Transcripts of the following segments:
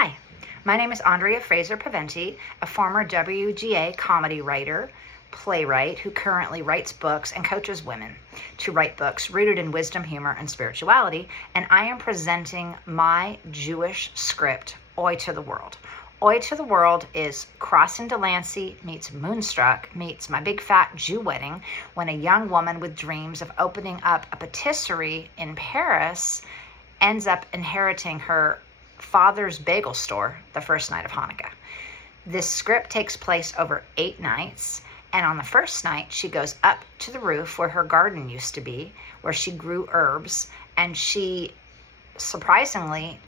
Hi, my name is Andrea Fraser Paventi, a former WGA comedy writer, playwright who currently writes books and coaches women to write books rooted in wisdom, humor, and spirituality. And I am presenting my Jewish script, Oi to the World. Oi to the World is Crossing Delancey meets Moonstruck meets My Big Fat Jew Wedding, when a young woman with dreams of opening up a patisserie in Paris ends up inheriting her father's bagel store the first night of Hanukkah. This script takes place over 8 nights, and on the first night, she goes up to the roof where her garden used to be, where she grew herbs, and she, surprisingly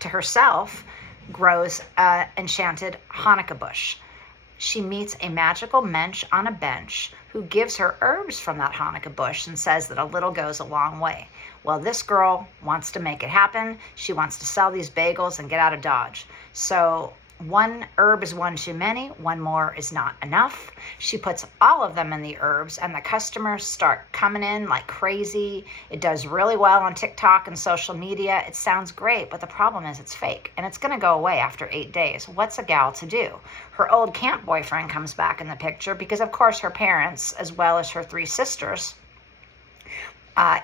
to herself, grows an enchanted Hanukkah bush. She meets a magical mensch on a bench who gives her herbs from that Hanukkah bush and says that a little goes a long way. Well, this girl wants to make it happen. She wants to sell these bagels and get out of Dodge. So one herb is one too many, one more is not enough. She puts all of them in the herbs, and the customers start coming in like crazy. It does really well on TikTok and social media. It sounds great, but the problem is it's fake, and it's going to go away after 8 days. What's a gal to do? Her old camp boyfriend comes back in the picture because, of course, her parents, as well as her 3 sisters,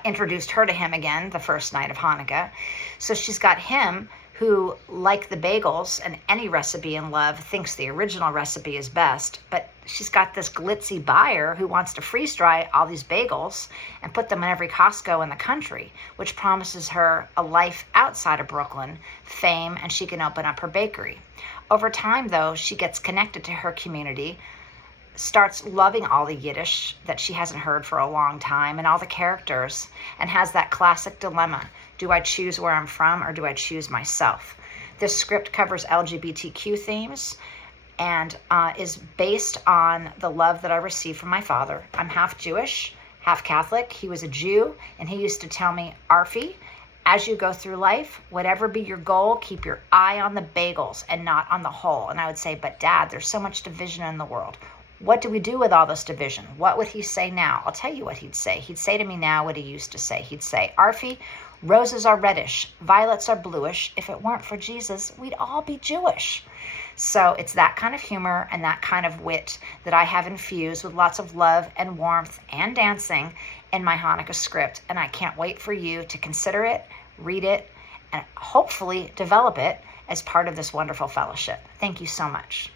introduced her to him again the first night of Hanukkah. So she's got him, who, like the bagels and any recipe in love, thinks the original recipe is best. But she's got this glitzy buyer who wants to freeze dry all these bagels and put them in every Costco in the country, which promises her a life outside of Brooklyn, fame, and she can open up her bakery. Over time, though, she gets connected to her community, starts loving all the Yiddish that she hasn't heard for a long time and all the characters, and has that classic dilemma. Do I choose where I'm from, or do I choose myself? This script covers LGBTQ themes and is based on the love that I received from my father. I'm half Jewish, half Catholic. He was a Jew, and he used to tell me, Arfie, as you go through life, whatever be your goal, keep your eye on the bagels and not on the hole. And I would say, but Dad, there's so much division in the world. What do we do with all this division? What would he say now? I'll tell you what he'd say. He'd say to me now what he used to say. He'd say, Arfie, roses are reddish, violets are bluish. If it weren't for Jesus, we'd all be Jewish. So it's that kind of humor and that kind of wit that I have infused with lots of love and warmth and dancing in my Hanukkah script. And I can't wait for you to consider it, read it, and hopefully develop it as part of this wonderful fellowship. Thank you so much.